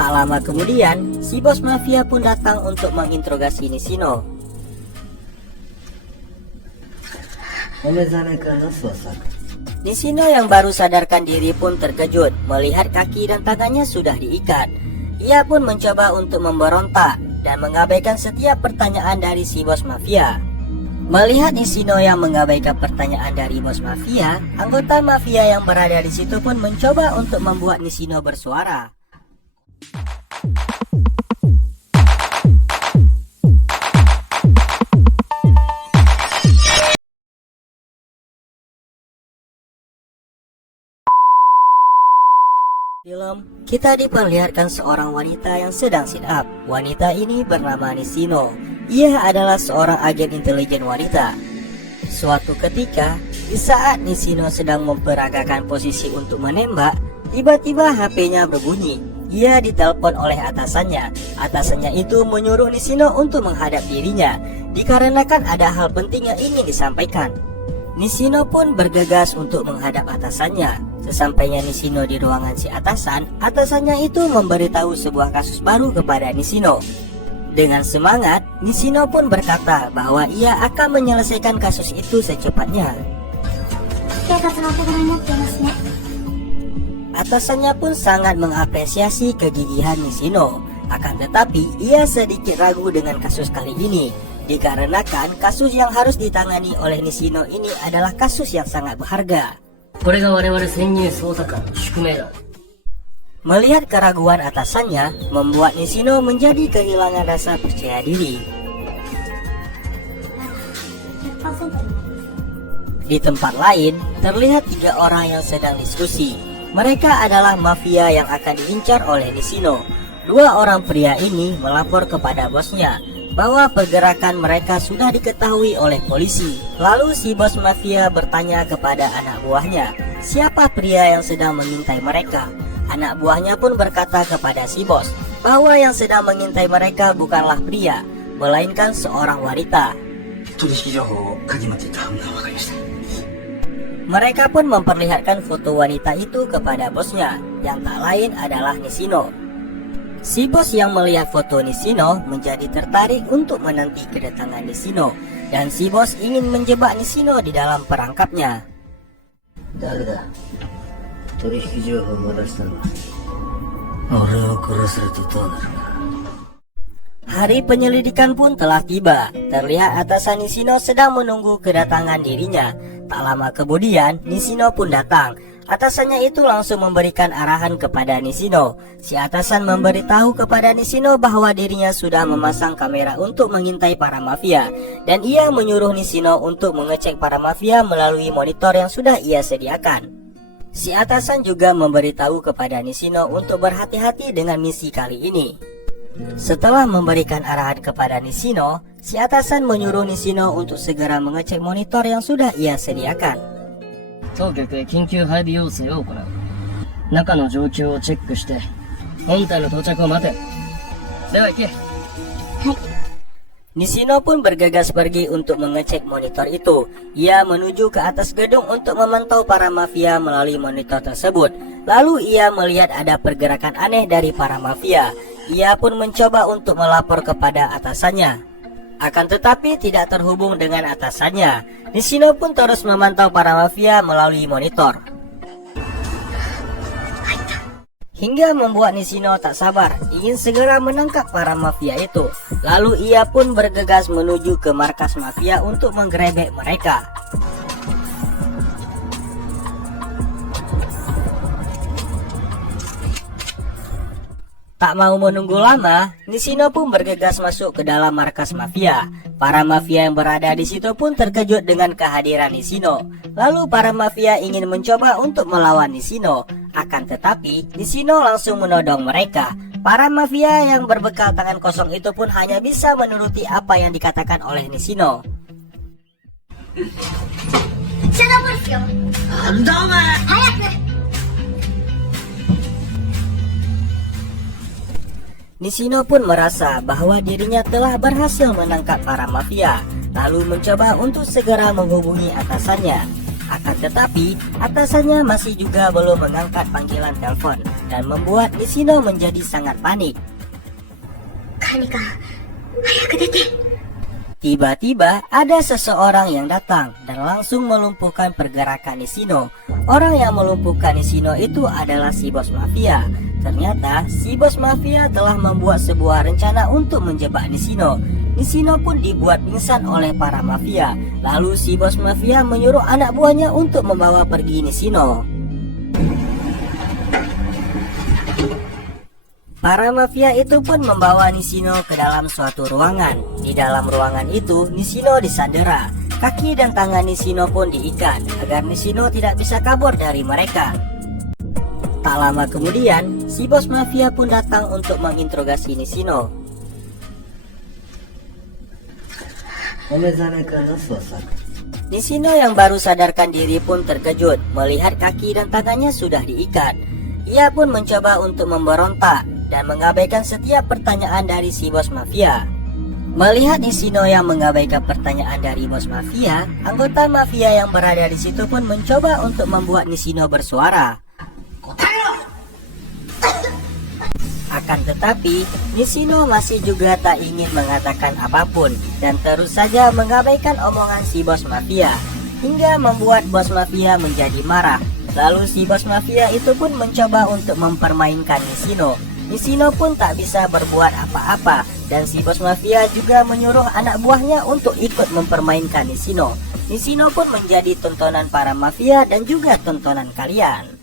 Tak lama kemudian, si bos mafia pun datang untuk menginterogasi Nishino. Nishino yang baru sadarkan diri pun terkejut melihat kaki dan tangannya sudah diikat. Ia pun mencoba untuk memberontak dan mengabaikan setiap pertanyaan dari si bos mafia. Melihat Nishino yang mengabaikan pertanyaan dari bos mafia, anggota mafia yang berada di situ pun mencoba untuk membuat Nishino bersuara. Film, kita diperlihatkan seorang wanita yang sedang sit up. Wanita ini bernama Nishino. Ia adalah seorang agen intelijen wanita. Suatu ketika, di saat Nishino sedang memperagakan posisi untuk menembak, tiba-tiba HP-nya berbunyi. Ia ditelepon oleh atasannya. Atasannya itu menyuruh Nishino untuk menghadap dirinya, dikarenakan ada hal penting yang ingin disampaikan. Nishino pun bergegas untuk menghadap atasannya. Sesampainya Nishino di ruangan si atasan, atasannya itu memberitahu sebuah kasus baru kepada Nishino. Dengan semangat, Nishino pun berkata bahwa ia akan menyelesaikan kasus itu secepatnya. Atasannya pun sangat mengapresiasi kegigihan Nishino. Akan tetapi, ia sedikit ragu dengan kasus kali ini, dikarenakan kasus yang harus ditangani oleh Nishino ini adalah kasus yang sangat berharga. Melihat keraguan atasannya, membuat Nishino menjadi kehilangan rasa percaya diri. Di tempat lain, terlihat 3 orang yang sedang diskusi. Mereka adalah mafia yang akan diincar oleh Nishino. 2 orang pria ini melapor kepada bosnya bahwa pergerakan mereka sudah diketahui oleh polisi. Lalu si bos mafia bertanya kepada anak buahnya, siapa pria yang sedang mengintai mereka? Anak buahnya pun berkata kepada si bos bahwa yang sedang mengintai mereka bukanlah pria, melainkan seorang wanita. Mereka pun memperlihatkan foto wanita itu kepada bosnya, yang tak lain adalah Nishino. Si bos yang melihat foto Nishino menjadi tertarik untuk menanti kedatangan Nishino, dan si bos ingin menjebak Nishino di dalam perangkapnya. Hari penyelidikan pun telah tiba. Terlihat atasan Nishino sedang menunggu kedatangan dirinya. Tak lama kemudian, Nishino pun datang. Atasannya itu langsung memberikan arahan kepada Nishino. Si atasan memberitahu kepada Nishino bahwa dirinya sudah memasang kamera untuk mengintai para mafia, dan ia menyuruh Nishino untuk mengecek para mafia melalui monitor yang sudah ia sediakan. Si atasan juga memberitahu kepada Nishino untuk berhati-hati dengan misi kali ini. Setelah memberikan arahan kepada Nishino, si atasan menyuruh Nishino untuk segera mengecek monitor yang sudah ia sediakan. Nishino pun bergegas pergi untuk mengecek monitor itu. Ia menuju ke atas gedung untuk memantau para mafia melalui monitor tersebut. Lalu ia melihat ada pergerakan aneh dari para mafia. Ia pun mencoba untuk melapor kepada atasannya. Akan tetapi tidak terhubung dengan atasannya. Nishino pun terus memantau para mafia melalui monitor, hingga membuat Nishino tak sabar ingin segera menangkap para mafia itu. Lalu ia pun bergegas menuju ke markas mafia untuk menggerebek mereka. Tak mau menunggu lama, Nishino pun bergegas masuk ke dalam markas mafia. Para mafia yang berada di situ pun terkejut dengan kehadiran Nishino. Lalu para mafia ingin mencoba untuk melawan Nishino. Akan tetapi, Nishino langsung menodong mereka. Para mafia yang berbekal tangan kosong itu pun hanya bisa menuruti apa yang dikatakan oleh Nishino. Nishino pun merasa bahwa dirinya telah berhasil menangkap para mafia, lalu mencoba untuk segera menghubungi atasannya. Akan tetapi, atasannya masih juga belum mengangkat panggilan telepon dan membuat Nishino menjadi sangat panik. Tiba-tiba ada seseorang yang datang dan langsung melumpuhkan pergerakan Nishino. Orang yang melumpuhkan Nishino itu adalah si bos mafia. Ternyata si bos mafia telah membuat sebuah rencana untuk menjebak Nishino. Nishino pun dibuat pingsan oleh para mafia. Lalu si bos mafia menyuruh anak buahnya untuk membawa pergi Nishino. Para mafia itu pun membawa Nishino ke dalam suatu ruangan. Di dalam ruangan itu, Nishino disandera. Kaki dan tangan Nishino pun diikat agar Nishino tidak bisa kabur dari mereka. Tak lama kemudian, si bos mafia pun datang untuk menginterogasi Nishino. Nishino yang baru sadarkan diri pun terkejut melihat kaki dan tangannya sudah diikat. Ia pun mencoba untuk memberontak dan mengabaikan setiap pertanyaan dari si bos mafia. Melihat Nishino yang mengabaikan pertanyaan dari bos mafia, anggota mafia yang berada di situ pun mencoba untuk membuat Nishino bersuara. Akan tetapi, Nishino masih juga tak ingin mengatakan apapun dan terus saja mengabaikan omongan si bos mafia, hingga membuat bos mafia menjadi marah. Lalu si bos mafia itu pun mencoba untuk mempermainkan Nishino. Nishino pun tak bisa berbuat apa-apa dan si bos mafia juga menyuruh anak buahnya untuk ikut mempermainkan Nishino. Nishino pun menjadi tontonan para mafia dan juga tontonan kalian.